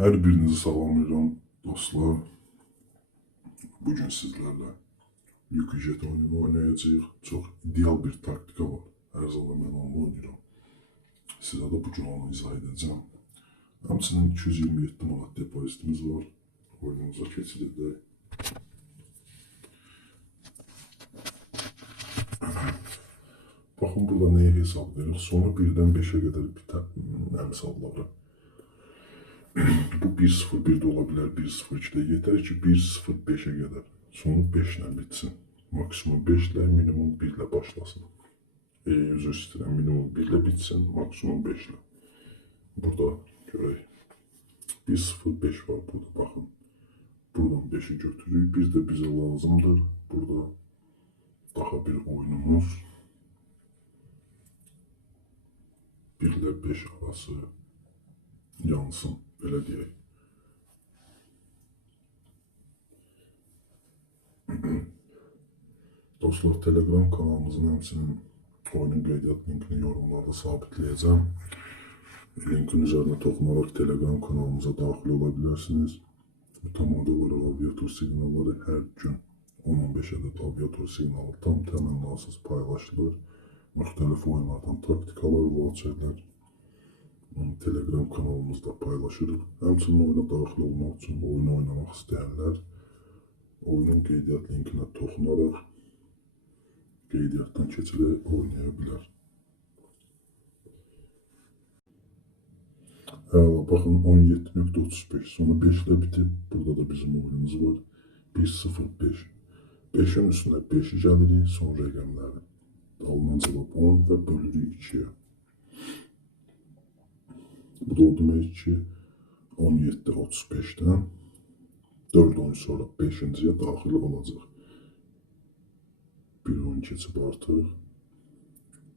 Hər birinizi salamlayıram dostlar. Bugün sizlərlə Yuki Jet oyununu oynayacağıq. Çox ideal bir taktika var. Hər zaman mən onu oynayıram. Sizə də bugün onu izah edəcəm. Həmçinin 227 manat depozitimiz var. Oyunumuza keçirildi. Baxın burada nəyə hesablayırıq. Sonu 1-dən 5-ə qədər bitən əmsalları. Bu 1-0-1 də ola bilər, 1-0-2 də. Yetər ki 1-0-5-ə qədər. Sonu 5 ilə bitsin. Maksimum 5 ilə, minimum 1 ilə başlasın. Üzr istəyirəm, minimum 1 ilə bitsin, maksimum 5 ilə. Burada görək. 1-0-5 var burada, baxın. Buradan 5'i götürürük. Bir de bize lazımdır. Burada daha bir oyunumuz. 1 ile 5 arası yansın. Belə deyək. Dostlar, Telegram kanalımızın həmçinin oyunun qeydiyyat linkini yorumlarda sabitləyəcəm. Linkin üzerine toxunaraq Telegram kanalımıza daxil olabilirsiniz. Mütəmadi olaraq aviator siqnalları hər gün 10-15 ədəd aviator siqnalı tam təminlansız paylaşılır. Müxtəlif oyunlardan taktikalar, voucherlər Telegram kanalımızda paylaşırıq. Həmçinin oyuna daxil olmaq üçün oyunu oynamaq istəyənlər oyunun qeydiyyat linkinə toxunaraq qeydiyyatdan keçirib oynaya bilər. Hələ baxın 17.35 sonu 5 ilə bitib. Burada da bizim oyunumuz var. 1-0-5. 5'in üstünə 5 gəlirik. Son rəqəmləri. Alınan cavab 10 və bölürük 2'yə. Bu da o demək ki 17.35'dən 4 oyun sonra 5-ciyə daxil olacaq. Bir oyun keçib artıq.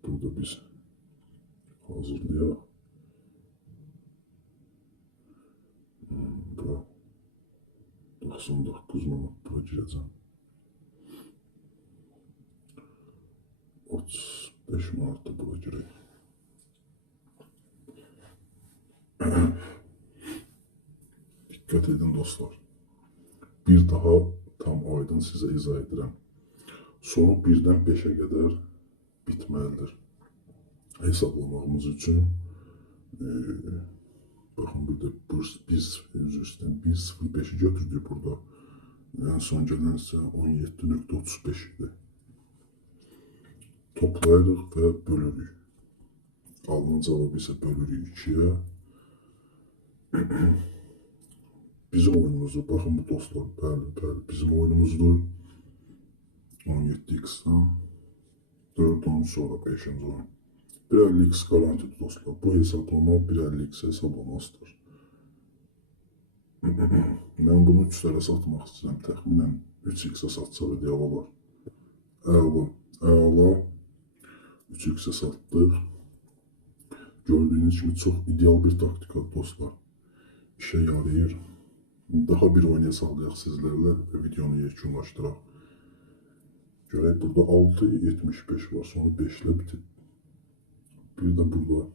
Burada biz hazırlayaq. Bura 99 manat bura girəcəm. 35 manat da bura girək. Dikkat edin dostlar. Bir daha tam aydın size izah edirəm. Sonu 1'dən 5'ə qədər bitməlidir. Hesablamağımız üçün baxın burada biz üzrüstdən 1-0-5'i götürdük burada. En son gələn isə 17.35 idi. Toplayırıq və bölürük. Alınan cavabı isə bölürük 2'yə. Bizim oyunumuzu, baxın bu dostlar, bəli, bizim oyunumuzdur. 17x'dan 4 oyun sonra 5. oyun. 1.50x garantidir dostlar. Bu hesablama 1.50x hesablamasıdır. Mən bunu 3'lərə satmaq istəyirəm. Təxminən 3x'ə satsaq ideal olar. Əla 3x'ə satdıq. Gördüğünüz gibi çox ideal bir taktika dostlar. İşe yarayır. Daha bir oyuna sağlayaq sizlərlə və videonu yekunlaşdıraq. Görək burada 6.75 var. Sonu 5 ilə bitib. Bir de burada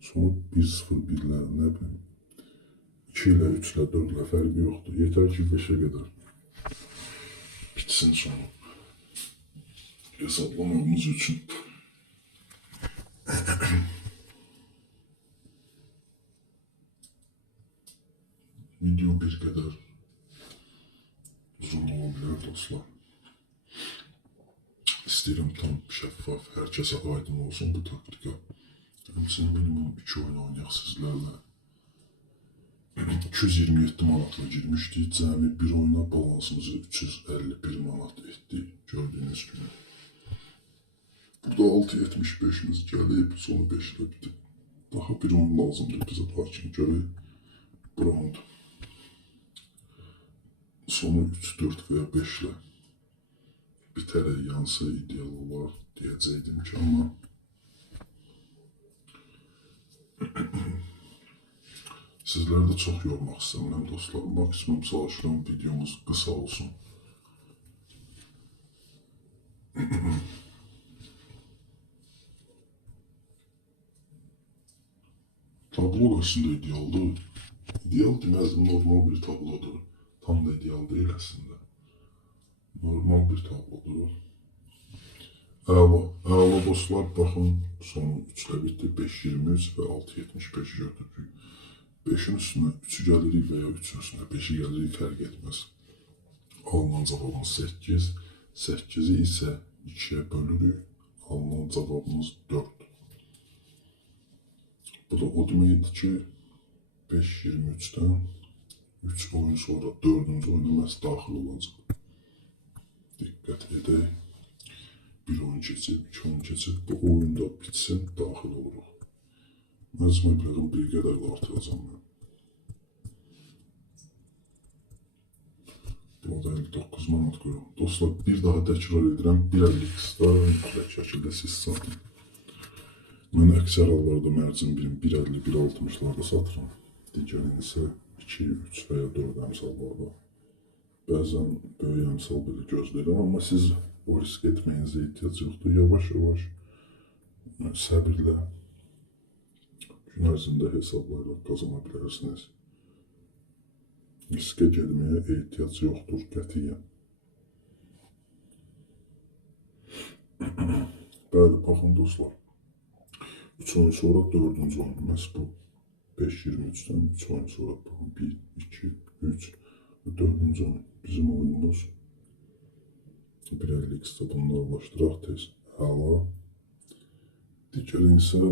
sonu 1-0-1 ilə, nə bilim 2 ilə, 3 ilə, 4 ilə fərqi yoxdur. Yetər ki 5'ə qədər bitsin sonu. Hesablamamız üçün. Video bir qədər uzun ola bilər dostlar. İstəyirəm tam şəffaf, hər kəsə aydın olsun bu taktika. Həmçinin minimum 2 oyun oynayaq sizlərlə. 227 manatla girmişdik. Cəmi bir oyuna balansımızı 351 manat etdik. Gördüyünüz gibi. Burada 6.75'imiz gəlib, sonu 5 ilə bitib. Daha bir oyun lazımdır bizə, lakin görək. Bu round sonu 3-4 veya 5 ilə bitərək yansı ideal olar deyəcəkdim ki, amma sizləri də çox yormaq istəmirəm dostlar. Maksimum çalışıram videomuz qısa olsun. Tablo da əslində idealdır. İdeal deməzdim, normal bir tablodur. Tam da ideal deyil əslində. Normal bir tablodur. Əla. Əla dostlar, baxın, sonu 3 ilə bitdi. 5.23 və 6.75 götürdük. 5-in üstünə 3'ü gəlirik və ya 3'ün üstünə 5'i gəlirik, fərq etməz. Alınan cavabımız 8. 8'i isə 2'yə bölürük. Alınan cavabımız 4. Bu da o deməkdir ki, 5.23'dən 3 oyun sonra 4-cü oyuna məhz daxil olacaq. Diqqət edək. Bir oyun keçib, 2 oyun keçib. Bu oyunda bitsin, daxil oluruq. Məcmui məbləğin 1 qədər də artıracam mən. Burada 59 manat qoyuram. Dostlar, bir daha təkrar edirəm. 1.50 mütləq şəkildə siz satın. Mən əksər hallarda mərcin birim 1.50, 1.60'larda satırım. Digərini isə 2, 3 və ya 4 əmsallarda. Bəzən böyük əmsal belə gözləyirəm, amma siz o risk etməyinizə ehtiyac yoxdur. Yavaş-yavaş, səbirlə gün ərzində hesablayaraq qazana bilərsiniz. Riskə getməyə ehtiyac yoxdur qətiyyən. Bəli, baxın dostlar. 3 oyun sonra 4-cü oyun. Məhz bu 5.23'dən 3 oyun sonra baxın. 1, 2, 3 və 4-cü oyun. Bizim oyunumuz 1.50x'də bunu ulaşdıraq tez. Əla. Digərini isə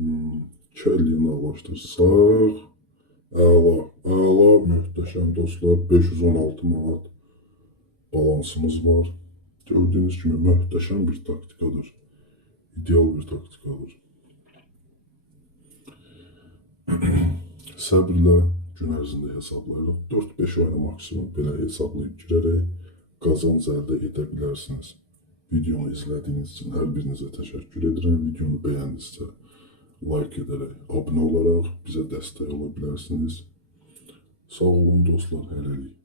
2.50'ni ulaşdırsaq. Əla. Əla, möhtəşəm dostlar. 516 manat balansımız var. Gördüyünüz kimi möhtəşəm bir taktikadır. İdeal bir taktikadır. Səbirlə gün ərzində hesablayırıq. 4-5 oyuna maksimum belə hesablayıb girərək qazanc əldə edə bilərsiniz. Videonu izlədiyiniz üçün hər birinizə təşəkkür edirəm. Videonu bəyəndinizsə like edərək, abunə olaraq bizə dəstək ola bilərsiniz. Sağ olun dostlar, hələlik.